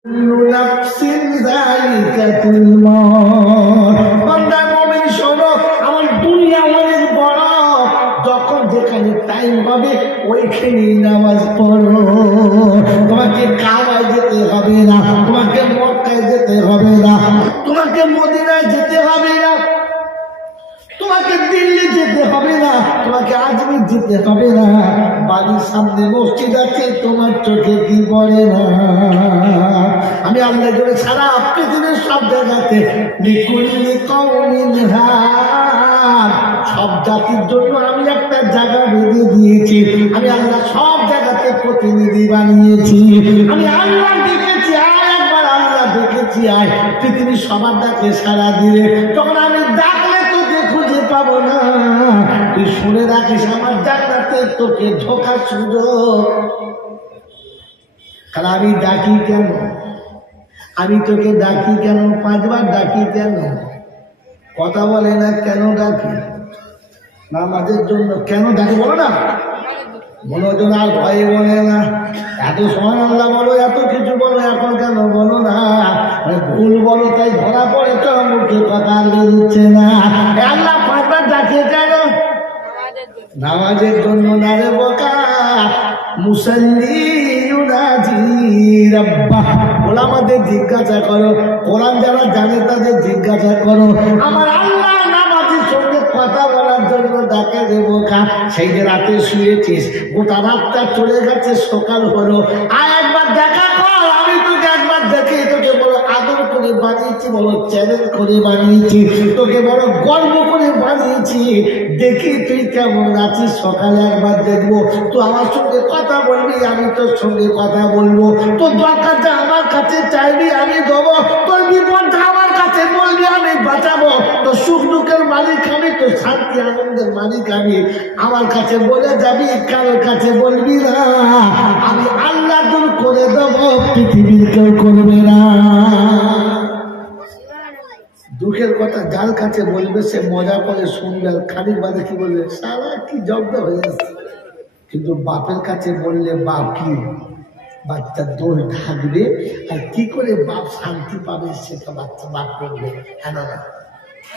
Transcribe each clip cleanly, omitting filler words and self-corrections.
আমার দুনিয়া অনেক বড়, যখন যেখানে টাইম হবে ওইখানে নামাজ পড়ো। তোমাকে কাবায় যেতে হবে না, তোমাকে মক্কায় যেতে হবে না, তোমাকে মদিনায় যেতে হবে না, তোমাকে দিল্লি যেতে হবে না, তোমাকে আজমির যেতে হবে না। বাড়ির সামনে মসজিদ আছে, তোমার চোখে কি পড়ে না? আমি আল্লাহ জন্য সারা পৃথিবীর সব জায়গাতে লিকুল্লি কওমিন হাদ, সব জাতির জন্য আমি একটা জায়গা বেঁধে দিয়েছি। আমি আল্লাহ সব জায়গাতে প্রতিনিধি বানিয়েছি। আমি আল্লাহ দেখেছি, আর একবার আল্লাহ দেখেছি, আয় পৃথিবীর সবার ডাকে সারা দিলে, তখন আমি ডাকলে তোকে খুঁজে পাবো না। তুই শুনে রাখিস, আমার জান্নাতে তোকে ঢোকার সুযোগ। কারণ আমি ডাকি কেন? আমি তোকে ডাকি কেন? 5 বার ডাকি কেন? কথা বলে না কেন ডাকি? নামাজের জন্য কেন ডাকি বলো না? মনোজন আর ভয়ে বলে না, এত সুবহানাল্লাহ বলো, এত কিছু বলো, এখন কেন বলো না? ভুল বলো তাই ধরা পড়ে, তো মুখে কথা বেরোচ্ছে না। আল্লাহ 5 বার ডাকে কেন? নামাজের জন্য না রে বোকা। মুসাল্লি ইউনাজি রাব্বাহ, ওলামাদের জিজ্ঞাসা করো, কোরআন যারা জানে তাদের জিজ্ঞাসা করো। আমার আল্লাহ নামাজের সঙ্গে কথা বলার জন্য ডাকে রে বোকা। সেই যে রাতে শুয়েছিস, গোটা রাতটা চলে গেছে, সকাল হলো, আর একবার দেখা কর। আমি তোকে একবার দেখে তোকে বড় আদর করে বানিয়েছি, বড় চ্যালেঞ্জ করে বানিয়েছি, তোকে বড় গর্ব করে বানিয়েছি। দেখি তুই কেমন আছিস, সকালে একবার দেখবো। তুই আমার সঙ্গে কথা বলবি, আমি তোর সঙ্গে কথা বলবো। তোর দরকারটা আমার কাছে চাইবি, আমি দেবো। তোর বিপদটা আমার কাছে বলবি, আমি বাঁচাবো। তোর সুখ দুঃখের মালিক আমি, তোর শান্তি আনন্দের মালিক আমি। আমার কাছে বলে যাবি, কারোর কাছে বলবি না। আমি আল্লাহ দূর করে দেবো, পৃথিবীর কেউ করবে না। দুঃখের কথা যার কাছে বলবে সে মজা করে শুনবে, আর খানিক বাদে কি বলবে, সারা কি জব্দ হয়ে যাচ্ছে। কিন্তু বাপের কাছে বললে বাপ কি, বাচ্চা দোষ ঢাকবে, আর কি করে বাপ শান্তি পাবে সেটা বাচ্চা বাপ করবে। হ্যাঁ না?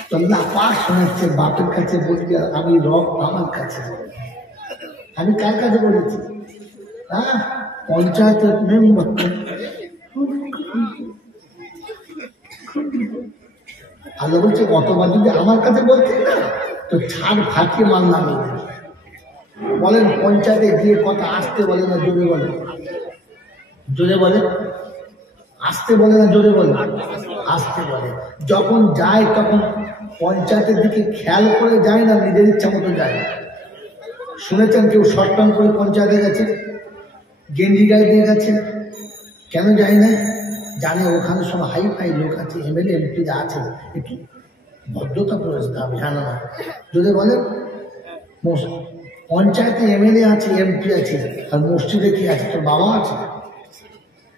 তো আল্লাহ পাক শোনাচ্ছে, বাপের কাছে বলবি, আর আমি রব আমার কাছে বলবি। আমি কার কাছে বলেছি? হ্যাঁ, পঞ্চায়েতের মেম্বার। আল্লাহ বলছে, অতবার যদি আমার কাছে বলতেন না, তো ছাড় ফাটিয়ে মাল নামিয়ে দেবে। বলেন পঞ্চায়েতে গিয়ে কথা আসতে বলে না জোরে বলে? জোরে বলে? আসতে বলে না জোরে বলে? আসতে বলে। যখন যায় তখন পঞ্চায়েতের দিকে খেয়াল করে যায় না, নিজের ইচ্ছা মতো যায়। শুনেছেন কেউ শর্টটার্ম করে পঞ্চায়েতে গেছে, গেঞ্জি গায়ে দিয়ে গেছে? কেন যায় না? জানে ওখানে সব হাই ফাই লোক আছে, এমএলএ এমপি আছে, একটু ভদ্রতা প্রয়োজন হবে। জানো না? যদি বলেন পঞ্চায়েতে এমএলএ আছে, এমপি আছে, আর মসজিদে কি আছে? তোর বাবা আছে।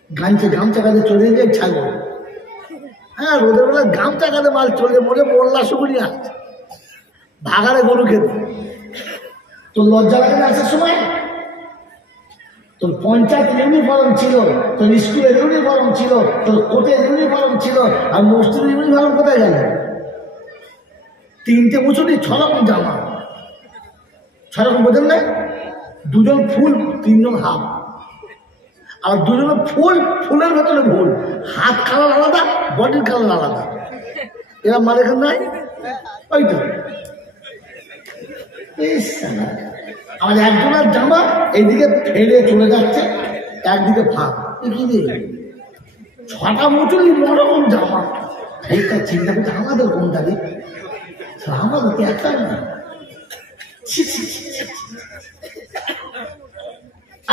গামছা কাঁধে চলে যায় ছাগল। হ্যাঁ, রোদের বেলা গামছা কাঁধে মাল চলে, মনে মোল্লা সুগুলি আছে, ভাগারে গরু খেতে। তোর লজ্জা লাগে না আসার সময়? তোর পঞ্চায়েত ইউনিফর্ম ছিল, তোর স্কুলের ইউনিফর্ম ছিল, তোর কোর্টের ইউনিফর্ম ছিল, আর মসজিদের ইউনিফর্ম কোথায় গেল? 3টে মুচুরি 6 রকম জামা, 6 রকম বোঝেন না? 2জন ফুল 3জন হাফ, আর 2জনের ফুল, ফুলের ভেতরে ভুল, হাত কালার আলাদা, বডির কালার আলাদা। এরা মারে খান নাই? ওই তো আমার একজনের জামা এইদিকে ফেলে চলে যাচ্ছে, একদিকে ফাঁক। কি 6টা মুচুরি নরকম জামা। এইটা চিন্তা করছে, আমাদের কোনটা দিক? আমাদের তো একটাই না।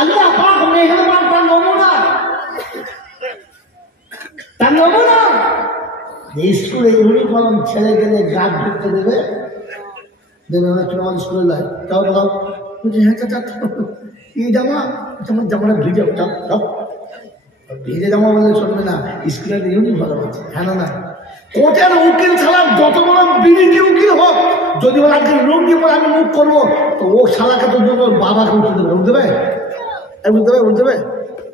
আল্লাহ পাক মেহেরবান, তার নমুনা, তার নমুনা। স্কুলে ইউনিফর্ম ছেড়ে গেলে গাছ ঢুকতে দেবে না? তুমি আমাদের স্কুলে লাই তাও বলাও, বলছি হ্যাঁ চাচা, এই জামা, আমার জামাটা ভিজে, ভিজে জামা বললে চলবে না, স্কুলের ইউনিফর্ম আছে। হ্যাঁ না? কোর্টের উকিল ছাড়া যত বড় বিড়ি উকিল হোক, যদি বলে আজকে লুঙ্গি পরে আমি মুখ করবো, তো ও শালাকে তো বাবাকে উঠতে দেবে, বুঝতে দেবে, বুঝতে দেবে, বুঝতে দেবে।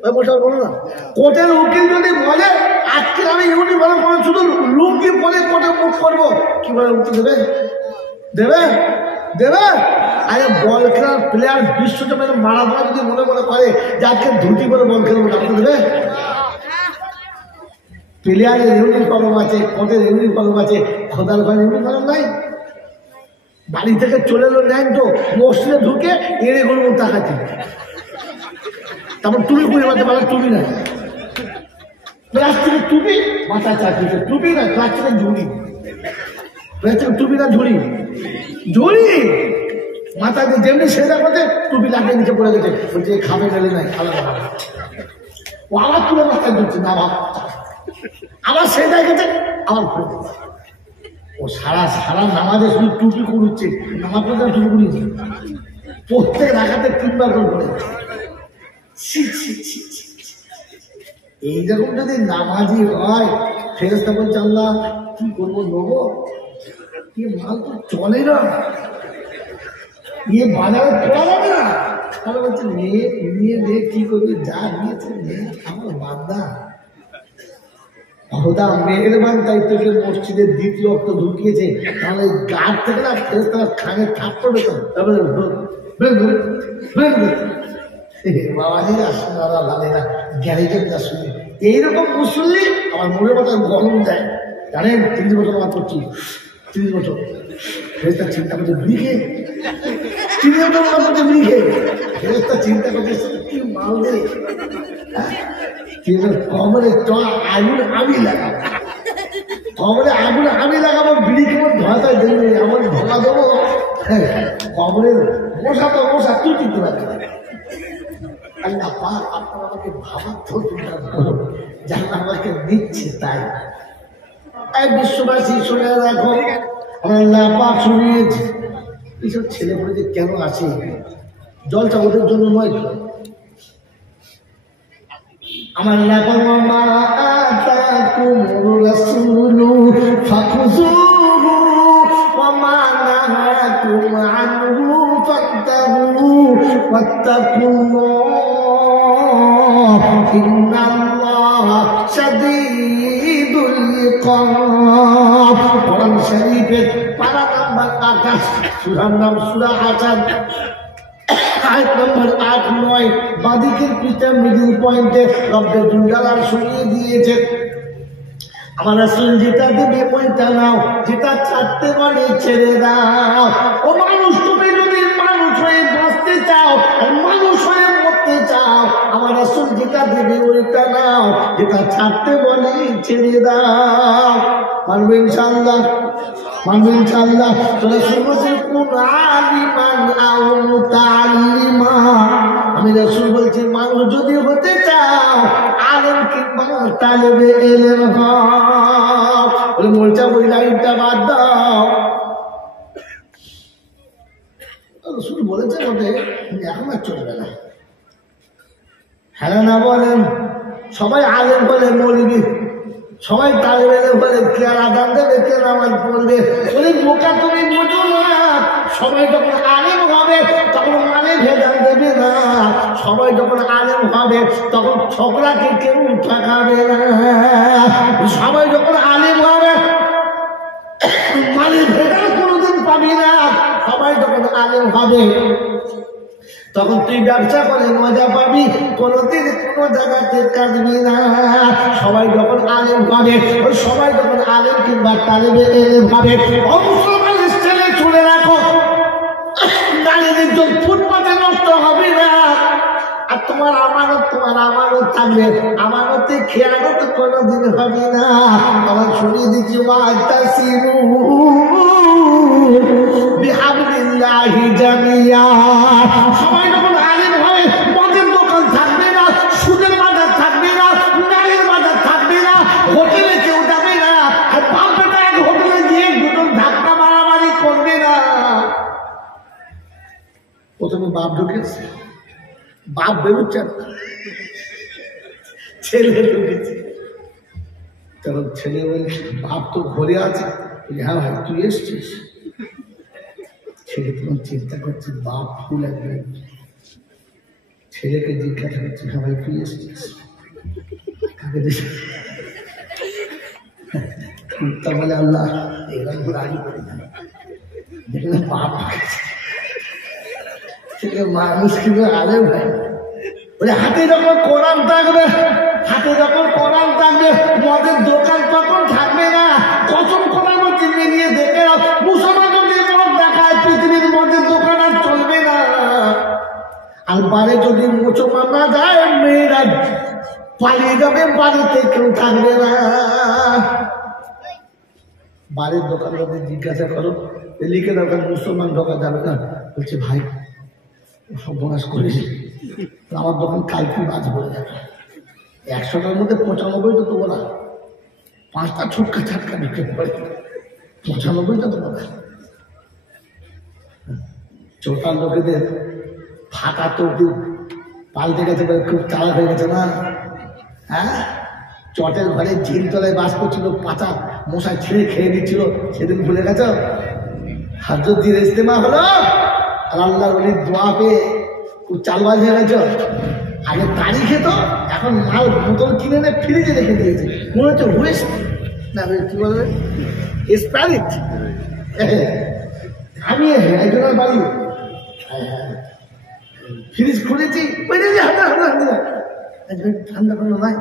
ওই বসে বলো না, কোর্টের উকিল যদি বলে টুপি পরে কোটে মুখ করবো, কি বলে উত্তর দেবে? দেবে দেবে? আরে বল খেলার প্লেয়ার বিশ্বকাপের মারাদোনা যদি মনে মনে করে যে আজকে ধুতি করে বল খেলবো, ডাক্তার দেবে? প্লেয়ারের ইউনিফর্ম আছে, কোটের ইউনিফর্ম আছে, খোদার ঘরে ইউনিফর্ম নাই। বাড়ি থেকে চলে এলো নেন তো মসজিদে ঢুকে এড়ে কোনো তাকাচ্ছি, তারপর টুপি পরে মাঝে মাঝে টুপি নাই, ক্লাস থেকে টুপি মাথা চাকরিতে টুপি না, ক্লাস থেকে ঝুড়ি, টুপি না ঝুড়ি, ঝুড়ি মাথা দিয়ে যেমনি সেটা করতে টুপি লাগিয়ে নিচে পড়ে গেছে, বলছে খাবে গেলে নাই আলাদা। ও আবার তুলে মাথায় দিচ্ছে না, আবার সেটা গেছে আবার ঘুরে দিচ্ছে। ও সারা সারা নামাজে শুধু টুপি করছে, নামাজ পড়তে টুপি করিয়েছে, প্রত্যেক রাখাতে 3 বার করে। এইরকম যদি নামাজি হয়, ফেরেশতা বলছে আল্লাহ কি করবো নেবো, কি মাল তো চলে না, ইয়ে বাজারে পড়া যাবে না। তাহলে বলছে নিয়ে নিয়ে নে, কি করবি, যা নিয়েছে নে, আমার বান্দা খোদা মেহেরবান, তাই তোকে মসজিদের দ্বিতীয় অক্ত ঢুকিয়েছে, তাহলে গাছ থেকে না ফেরেশতা খানে থাপ করবে তো, তারপরে বাবাজি আসুনারা ভালো না গ্যারেজের যা শুনে এইরকম মুসল্লি আমার মনের মাথায় গরম দেয়। জানেন 30 বছর আমার করছি, 30 বছর ফেরেশতা চিন্তা করছে বিঘে, 30 বছর আমার করছে বিঘে, ফেরেশতা চিন্তা করছে কি মাল দেয়, কবরে আগুন আমি লাগাবো, কবরে আগুন আমি লাগাবো, বিড়ি কেমন ধরাতে দেবে, আমার ধরা দেবো, কবরের মশা তো মশা তুই কিনতে পারবে। আল্লাহ পাক আপনার আমাকে ভাবার চিন্তা করো, যারা আমাকে দিচ্ছে তাই। বিশ্ববাসী শুনে রাখো, আল্লাহ পাক শুনিয়েছে এইসব ছেলে পড়ে যে কেন আসে, জলটা ওদের জন্য নয়। আমার মা আতাকুমুর রাসূলু ফাখুযুহু ওয়া মা নাহাকুম আনহু ফান্তাহু ওয়াত্তাকুল্লাহ ইন্নাল্লাহা শাদীদুল ইকাব। কোরআন শরীফের পারা নাম্বার 28, সূরার নাম সূরা হাসাদ, আয়াত নম্বর 8-9, বাদিকের পৃষ্ঠা মিডল পয়েন্টে রব্বে জুলাল শুনিয়ে দিয়েছে। আমার রাসূল যেটা দেবে পয়েন্টটা নাও, যেটা ছাড়তে বলে ছেড়ে দাও। ও মানুষ, তুমি যদি মানুষ হয়ে বাঁচতে চাও, মানুষ হয়ে মরতে চাও, আমার রাসূল যেটা দেবে ওইটা নাও, যেটা ছাড়তে বলে ছেড়ে দাও। মানবে ইনশাআল্লাহ, মানবে ইনশাআল্লাহ। রাসূল বলেন কুন আলিমান আও মুতাআল্লিমা, আমি রাসূল বলছি মানুষ যদি হতে চাও আলেম কিংবা তালেবে ইলম হও। বলে মোলচা ওই লাইনটা বাদ দাও। রাসূল বলেছে বটে, এখন আর চলবে না। হ্যাঁ না বলেন, সবাই আলেম বলে মৌলবি, সবাই তালেবে ইলম বলে, কে আযান দেবে, কে নামাজ পড়বে। বলে বোকা তুমি বোঝো না, সবাই যখন আলেম হবে তখন আলেম ভেজাল দেবে না, সবাই যখন আলেম হবে তখন ছোকরাকে কেউ ঠকাবে না, সবাই যখন আলেম হবে মানে ভেজাল কোনোদিন পাবি না, সবাই যখন আলেম হবে তখন তুই ব্যবসা করে মজা পাবি, কোনোদিন কোনো জায়গাতে কাটবি না। সবাই যখন আলেম হবে, ওই সবাই যখন আলেম কিংবা তালেবে ইলম হবে, অংশমানের ছেলে চলে রাখো, নারীর ইজ্জত ফুটপাতে নষ্ট হবে না। আর তোমার আমানত থাকবে, আমানতে খেয়ানত কোনোদিন হবে না। আমার শুনিয়ে দিচ্ছি ওয়াতাসিমু বিহাবলিল্লাহি জামিয়া। সবাই যখন আলেম হয় মদের দোকান থাকবে না, সুদের বাজার থাকবে না, নারীর বাজার থাকবে না, হোটেলে কেউ যাবে না, আর বাপ বেটা এক হোটেলে গিয়ে দুটো ধাক্কা মারামারি করবে না। প্রথমে বাপ ঢুকেছে, বাপ বেরোচ্ছে, ছেলে ঢুকেছে, তখন ছেলে বলছে বাপ তো ঘরে আছে। হ্যাঁ ভাই তুই এসছিস। ছেলে তখন চিন্তা করছে বাপ ফুল একবার, ছেলেকে জিজ্ঞাসা করছে হ্যাঁ ভাই তুই এসছিস, কাকে কুত্তা বলে আল্লাহ এরকম রাজি করে দেয়, যেখানে পাপ সেটা মানুষ কিন্তু আলে ভাই ওই হাতে যখন কোরআন থাকবে, হাতে যখন কোরআন থাকবে, মদের দোকান তখন থাকবে না। কসম কোরআন নিয়ে দেখে মুসলমান যদি মদ দেখায় পৃথিবীর মদের দোকান আর চলবে না। আর বারে যদি মুসলমান না যায়, মেয়েরা পালিয়ে যাবে, বাড়িতে কেউ থাকবে না। বাড়ির দোকান যদি জিজ্ঞাসা করো লিখে দোকান মুসলমান ঢোকা যাবে না, বলছে ভাই সব বনাশ করিস, আমার দোকান কালকে বাজ বলে যাবে। 100টার মধ্যে 95 তো তোমরা 5টা ছুটকা ছাটকা বিক্রি করে, 95টা তোমরা। চোটার লোকেদের ফাটা তো পাল্টে গেছে, খুব চালাক হয়ে গেছে না? হ্যাঁ, চটের ঘরে ঝিল তলায় বাস করছিল, পাতা মশাই ছেড়ে খেয়ে দিচ্ছিল, সেদিন ভুলে গেছ? হাজরতির ইস্তেমা হলো আর আল্লাহ ওলির দোয়া পেয়ে খুব চালবাজ হয়ে গেছ। আগে তাড়ি খেত, এখন মাল বোতল কিনে এনে ফ্রিজে রেখে দিয়েছে, মনে হচ্ছে ওয়েস্ট না কি বলবে স্প্যারিট। আমি একজনের বাড়ি ফ্রিজ খুলেছি, ঠান্ডা কোনো নাই,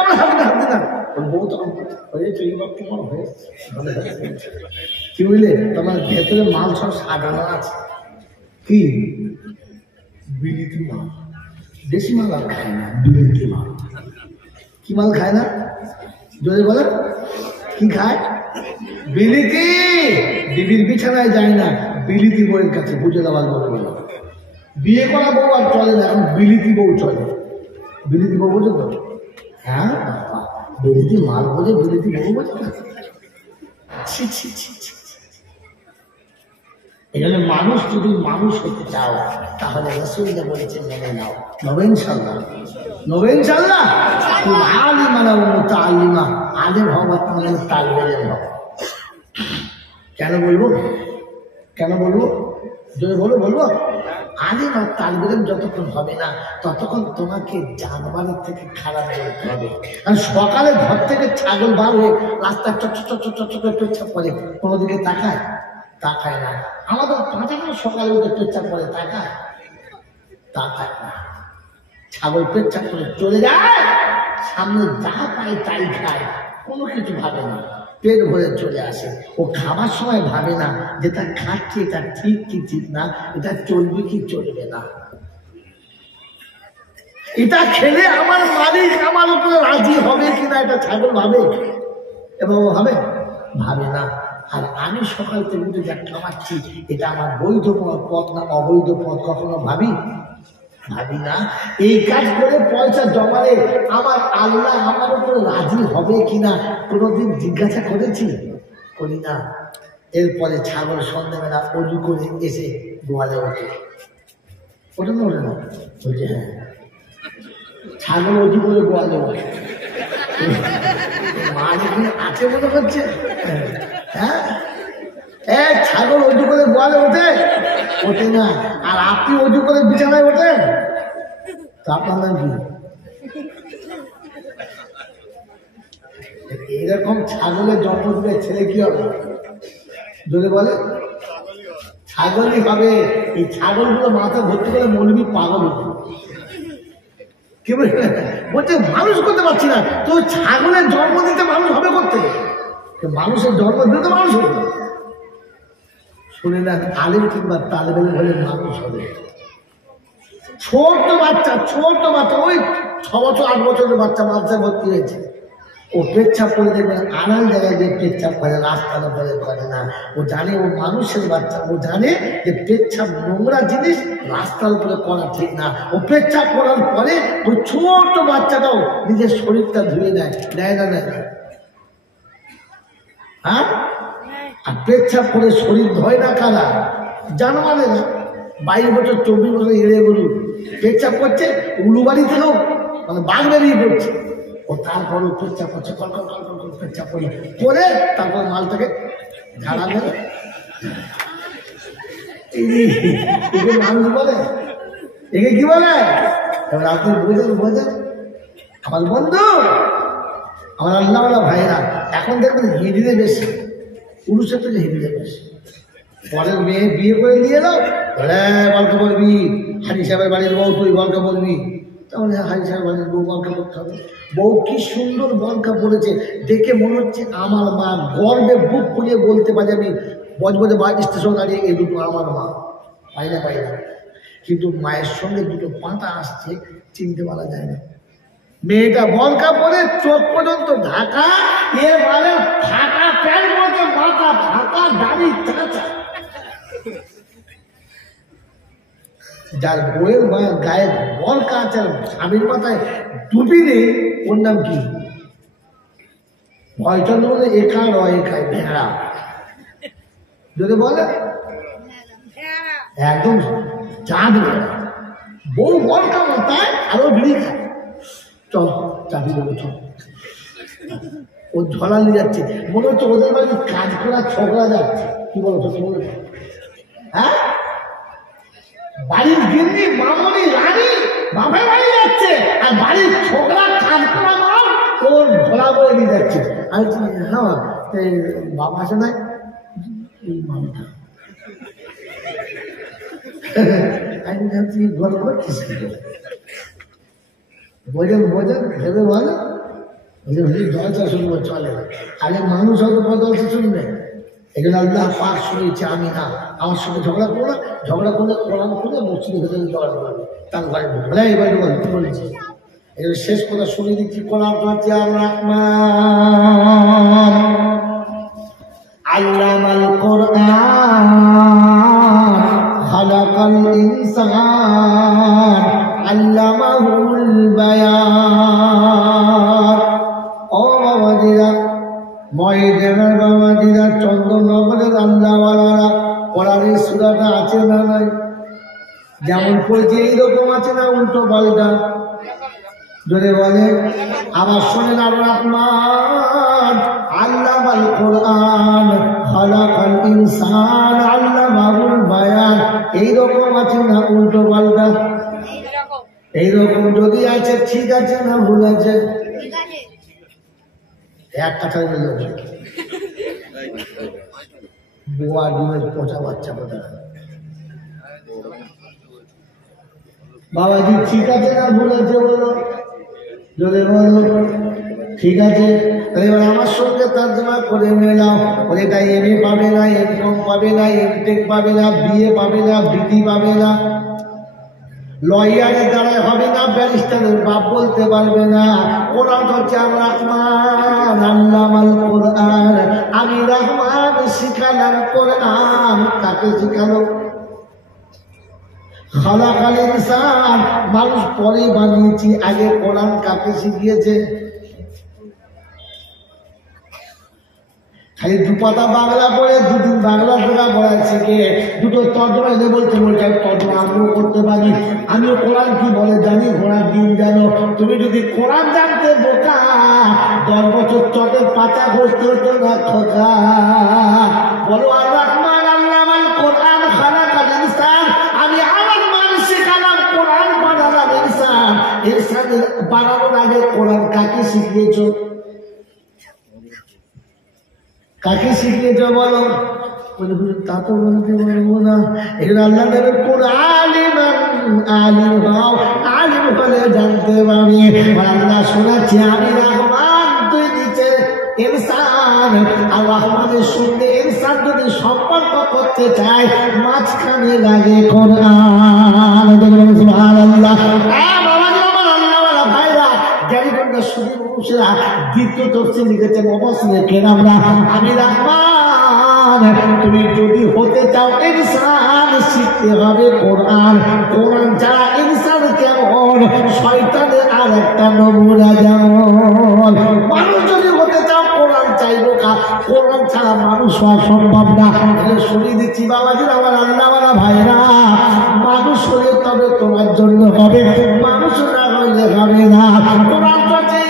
আমার হাতে হাতে না। ওর বউ তখন হয়েছে তোমার হয়েছে কি বুঝলে, তোমার ভেতরে মাল সব সাজানো আছে। কি বিলিতি মাল, দেশি মাল আর খায় না, বিলিতি মাল। কি মাল খায় না যদি বলে, কি খায়? বিলিতি। বিবির বিছানায় যায় না, বিলিতি বউয়ের কাছে বুঝে দেওয়ার বলে বলো। বিয়ে করা বউ আর চলে না, এখন বিলিতি বউ চলে। বিলিতি বউ বোঝো তো? হ্যাঁ বাবা, বিলিতি মাল বোঝে, বিলিতি বউ বোঝে না। এখানে মানুষ যদি মানুষ হতে চাও তাহলে রাসূল বলেছেন মেনে নাও। নবেন ইনশাআল্লাহ, নবেন ইনশাআল্লাহ। খুব আলিমা ও মুতাআল্লিমা, আলেম হওয়া মানে তালিবে হও। কেন বলবো, কেন বলবো, যদি বলবো আলিম আর তালিবে যতক্ষণ হবে না ততক্ষণ তোমাকে জানোয়ারের থেকে খারাপ করতে হবে। আর সকালে ঘর থেকে ছাগল বার হয়ে রাস্তায় চট পেচ্ছাপ করে, কোনো দিকে তাকায়? তাকায় না। আমাদের পাঁচাটা সকালে উঠে পেচ্ছাপ করে, তাকায়? তাকায় না। ছাগল পেচ্ছাপ করে চলে যায়, সামনে যা পায় তাই খায়, কোনো কিছু ভাবে না, পেট ভরে চলে আসে। ও খাবার সময় ভাবে না যে তা খাচ্ছে এটা ঠিক কি ঠিক না, এটা চলবে কি চলবে না, এটা খেলে আমার মালিক আমার উপরে রাজি হবে কিনা, এটা ছাগল ভাবে এবং ভাবে ভাবে না। আর আমি সকাল থেকে উঠে যা খাওয়াচ্ছি এটা আমার বৈধ পথ না অবৈধ পথ, কখনো ভাবি না। এই কাজ করে পয়সা জমালে আমার আল্লাহ আমার উপরে রাজি হবে কিনা কোনোদিন জিজ্ঞাসা করেছি? করি না। এরপরে ছাগল সন্ধ্যাবেলা অজু করে এসে গোয়ালে ওঠে, ওঠে না? ওঠে না? বলছে হ্যাঁ, ছাগল অজু করে গোয়ালে ওঠে। মা যেখানে আছে মনে করছে, হ্যাঁ ছাগল অজু করে গোয়ালে ওঠে? ওঠে না। আর আপনি অজু করে বিছানায় ওঠেন? তা আপনার নাম কি? এরকম ছাগলের জন্ম দিলে ছেলে কি হবে যদি বলে? ছাগলই হবে। এই ছাগলগুলো মাথা ভর্তি করে মৌলবি পাগল হতো। কি বলছে মানুষ করতে পারছি না, তো ছাগলের জন্ম দিতে মানুষ হবে করতে? মানুষের জন্ম দিতে তো মানুষ হবে। শুনে না, আলিম কিংবা তালেব হলে মানুষ হবে। ছোট বাচ্চা ওই 6 বছর 8 বছরের বাচ্চা মাদ্রাসায় ভর্তি হয়েছে, ও পেচ্ছাপ করে দেখবেন আনাল জায়গায় যে পেচ্ছাপ করে, রাস্তার উপরে করে না। ও জানে ও মানুষের বাচ্চা, ও জানে যে পেচ্ছাপ নোংরা জিনিস, রাস্তার উপরে করা ঠিক না। ও পেচ্ছাপ করার পরে ওই ছোট বাচ্চাটাও নিজের শরীরটা ধুয়ে নেয় না? হ্যাঁ, আর পেচ্ছাপ করে শরীর ধয় না কারা? জানোয়ারেরা। 22 বছর 24 বছর এড়ে গরু পেচ্ছাপ করছে, উলুবাড়ি থেকেও মানে বাঘ বেরিয়ে পড়ছে। ও তারপরে পেচ্ছাপ করছে, কল পেচ্ছাপ করে তারপর মালটাকে ঝাড়া দেবে। একে মানুষ বলে? একে কি বলে? এবার আপনি বোঝেন আমার বন্ধু, আমার আল্লাহওয়ালা ভাইরা এখন দেখবেন হিন্দিতে বেশি, পুরুষের থেকে হিন্দিতে বেশি। পরের মেয়ে বিয়ে করে দিয়ে এলো, বলকে বলবি হাজি সাহেবের বাড়ির বউ, তুই বলকে বলবি, তাহলে হাজি সাহেব বাড়ির বউ বলকা করতে হবে। বউ কি সুন্দর বলকা পড়েছে, দেখে মনে হচ্ছে আমার মা, গর্বে বুক ফুলিয়ে বলতে পারি আমি, বজবজে বাস স্টেশন দাঁড়িয়ে এই দুটো আমার মা, পাই না। কিন্তু মায়ের সঙ্গে দুটো পাতা আসছে, চিনতে পারা যায় না। মেয়েটা বলকা পরে চোখ পর্যন্ত ঢাকা, এর মানে ফাঁকা প্যান্ট মতো মাথা ফাঁকা, দাড়ি চাঁচা। যার বইয়ের গায়ে বলকা আছে, স্বামীর মাথায় টুপি নেই, ওর নাম কি? ভয়টা বলে একা নয়, একাই ভেড়া। যদি বলে একদম চাঁদ ভেড়া। বউ বলকা মাথায় আরো বিড়ি খায়। চল চাবি দেবো, চল। ও ঝলালি যাচ্ছে, মনে হচ্ছে ওদের বাড়িতে কাজ করা ছোকরা যাচ্ছে। কি বলো তো? হ্যাঁ, বাড়ির গিন্নি মামনি রানী বাপের বাড়ি যাচ্ছে, আর বাড়ির ছোকরা কাজ করা মাম ওর ঝোলা বয়ে নিয়ে যাচ্ছে। আমি হ্যাঁ, বাবা আসে নাই, এই মামটা আমি ভাবছি গল্প করছিস কি করে? বোঝেন ভেবে বলে জলসা শুনবো, চলে। আগে মানুষ হয়তো জলসা শুনবে, এই জন্য আল্লাহ পাক শুনেছে, আমি না। আমার সঙ্গে ঝগড়া করবো না, ঝগড়া করলে কোরআন খুলে মসজিদের ভেতরে ঝগড়া করবে, তার ঘরে ঢুকবে। এবার কি বলেছে? এই জন্য শেষ কথা শুনে দিচ্ছি। কোরআন হচ্ছে আর-রাহমান আল্লামাল কোরআন খালাকাল ইনসান আল্লামাহুল বায়ান। ও বাবাজিরা, ময়দানের বাবাজিরা, চন্দ্রনগরের আল্লাহওয়ালারা, কোরআনের সূরাটা আছে না নাই? যেমন পড়েছে এইরকম আছে না উল্টো পাল্টা? যদি বলে আবার শোনেন, আর-রাহমান আল্লামাল কোরআন খালাকাল ইনসান আল্লামাহুল বায়ান, এইরকম আছে না উল্টো পাল্টা? এইরকম যদি আছে ঠিক আছে না ভুল আছে? এক কথায় বলল বোয়া ডিমের পচা বাচ্চা কথা। বাবাজি ঠিক আছে না ভুল আছে বলো? যদি বলো ঠিক আছে, এবার আমার সঙ্গে তর্জমা করে মেলাও। বলে তাই এমএ পাবে না, এমকম পাবে না, এমটেক পাবে না, বিএ পাবে না, বিটি পাবে না, লয়ারের দ্বারাই হবে না, ব্যারিস্টারের বাপ বলতে পারবে না। কোরআন হচ্ছে আর-রাহমান আল্লামাল কোরআন, আমি রহমান শিখালাম কোরআন। কাকে শিখালো? খালাকাল ইনসান, মানুষ পরে বানিয়েছি, আগে কোরআন কাকে শিখিয়েছে? খালি দুপাতা বাংলা পড়ে দুদিন বাংলা পড়া পড়া শিখে দুটো তর্জমা এনে বলতে তর্জমা আমিও করতে পারি, আমিও কোরআন কি বলে জানি, ঘোড়ার দিন জানো। তুমি যদি কোরআন জানতে বোকা, 10 বছর চটের পাতা ঘষতে হতো না খোকা। বলো আর-রাহমান আল্লামাল কোরআন খালাকাল ইনসান, আমি আমার মান শিখালাম, কোরআন বানালাম ইনসান। ইনসান বানানোর আগে কোরআন কাকে শিখিয়েছ? কাকে শিখিয়েছ বলো? তা তো বলতে পারবো না। এগুলো আল্লাহ দেবে কোরআন আলিম হও, আলিম হলে জানতে পারবে। আল্লাহ শোনাচ্ছে আমি রহমান, তুই নিচে ইনসান। আর রহমানের সঙ্গে ইনসান যদি সম্পর্ক করতে চায়, মাঝখানে লাগে কোরআন। সুবহানাল্লাহ। দ্বিতীয় তফসির লিখেছেন অবশ্যই কেরামরা, আমি রহমান, তুমি যদি হতে চাও ইনসান, শিখতে হবে কোরআন। কোরআন ছাড়া ইনসান কেমন, শয়তানের আর একটা নমুনা যেমন। মানুষ যদি হতে চাও কোরআন চাইবো কা, কোরআন ছাড়া মানুষ হওয়া সম্ভব না। শুনিয়ে দিচ্ছি বাবাজির, আমার আল্লাহওয়ালা ভাইরা, মানুষ হলে তবে তোমার জন্য হবে, মানুষ না হলে হবে না। কোরআন বলছে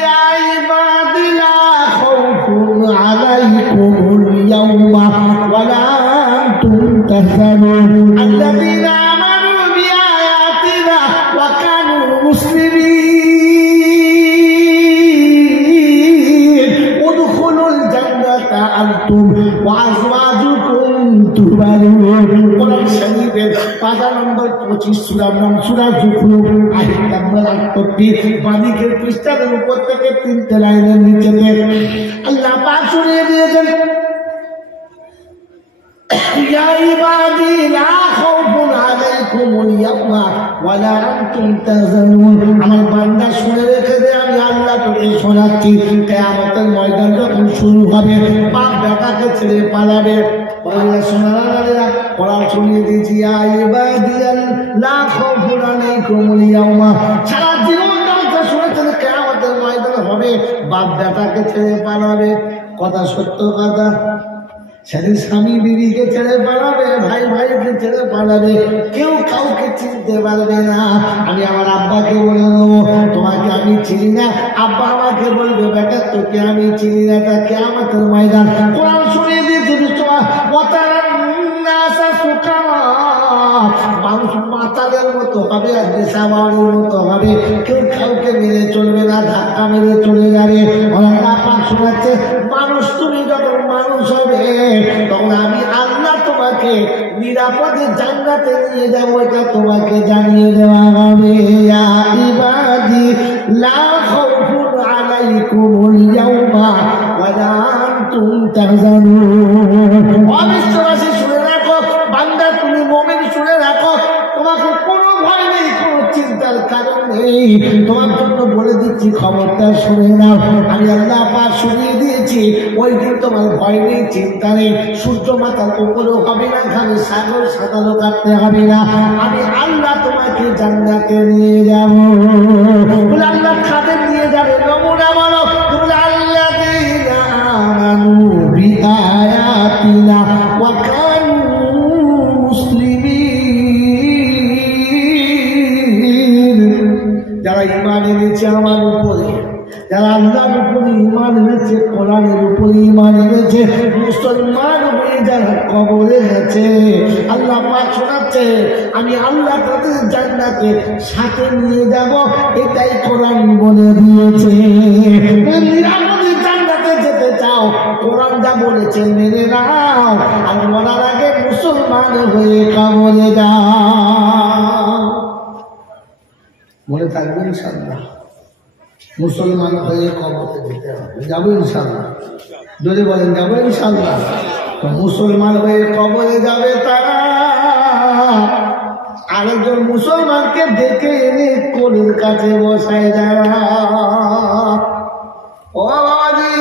عليكم اليوم ولا أنتم تحزنون الذين آمنوا بآياتنا وكانوا مسلمين 25 সূরার নাম সূরা যুখরুফ, আয়াত নম্বর 68। বাদিকের পৃষ্ঠার উপর থেকে 3টে লাইনের নিচেতে আল্লাহ পাক শুনিয়ে দিয়েছেন, ইয়া ইবাদি লা খাউফুন আলাইকুমুল ইয়াওমা ওয়া লা আনতুম তাহজানুন। আমার বান্দা শুনে রেখে দে, আমি আল্লাহ তোকে শোনাচ্ছি, কিয়ামতের ময়দান যখন শুরু হবে, বাপ বেটাকে ছেড়ে পালাবে। কোরআন শুনিয়ে দিয়েছি, ইয়া ইবাদি লা খাউফুন আলাইকুমুল ইয়াওমা। সারা জীবন শুনেছেন কিয়ামতের ময়দান হবে, বাপ বেটাকে ছেড়ে পালাবে। কথা সত্য কথা। সেদিন স্বামী বিবিকে ছেড়ে পালাবে, ভাই ভাইকে ছেড়ে পালাবে, কেউ কাউকে চিনতে পারবে না। আমি আমার আব্বাকে বলে দেবো, তোমাকে আমি চিনি না। আব্বা আমাকে বলবে, বেটা তোকে আমি চিনি না। তা কিয়ামতের ময়দান কোরআন শুনিয়ে দিয়েছে, মানুষ মাতালের মতো হবে আর দেশাবাড়ির মতো হবে, কেউ কাউকে মেরে চলবে না, ধাক্কা মেরে চলে যাবে। শোনাচ্ছে, মানুষ তুমি যখন মানুষ হবে তখন আমি আল্লাহ তোমাকে নিরাপদে জান্নাতে নিয়ে যাবো, এটা তোমাকে জানিয়ে দেওয়া হবে। ইয়া ইবাদি লা খাউফুন আলাইকুমুল ইয়াওমা ওয়া লা আনতুম তাহজানুন। অবিশ্বাসী শুনে রাখো, বান্দা তুমি মুমিন শুনে রাখো, তোমাকে কোনো ভয় নেই, কোনো চিন্তার কারণ নেই। তোমার জন্য বলে দিচ্ছি, খবরটা শুনে নাও। আমি আল্লাহ পাক শুনিয়ে দিয়েছি, ওই দিন তোমার ভয় নেই, চিন্তা নেই। সূর্য মাথার উপরেও হবে না, খালি সাগর সাঁতারও কাটতে হবে না। আমি আল্লাহ তোমাকে জান্নাতে নিয়ে যাবো। বলে আল্লাহ খাদের নিয়ে যাবে, নমুনা বলো। বলে আল্লাযীনা আমানু বিআয়াতিনা ওয়া কানু মুসলিমিন। যারা ঈমান এনেছে আমার উপরে, যারা আল্লাহর উপরে ঈমান এনেছে, কোরআনের উপরে ঈমান এনেছে, মুসলমান হয়ে যারা কবরে গেছে, আল্লাহ পাক শোনাচ্ছে, আমি আল্লাহ তাদের জান্নাতে সাথে নিয়ে যাব। এটাই কোরআন বলে দিয়েছে। নিরাপদে জান্নাতে যেতে চাও, কোরআন যা বলেছে মেনে নাও, আর মরার আগে মুসলমান হয়ে কবরে যাও। মনে থাকবে ইনশাআল্লাহ, মুসলমান হয়ে কবরে যেতে হবে। যাবো ইনশাআল্লাহ, যদি বলেন যাবো ইনশাআল্লাহ। তো মুসলমান হয়ে কবরে যাবে তারা, আরেকজন মুসলমানকে ডেকে এনে কোলের কাছে বসায় যারা। ও বাবাজি,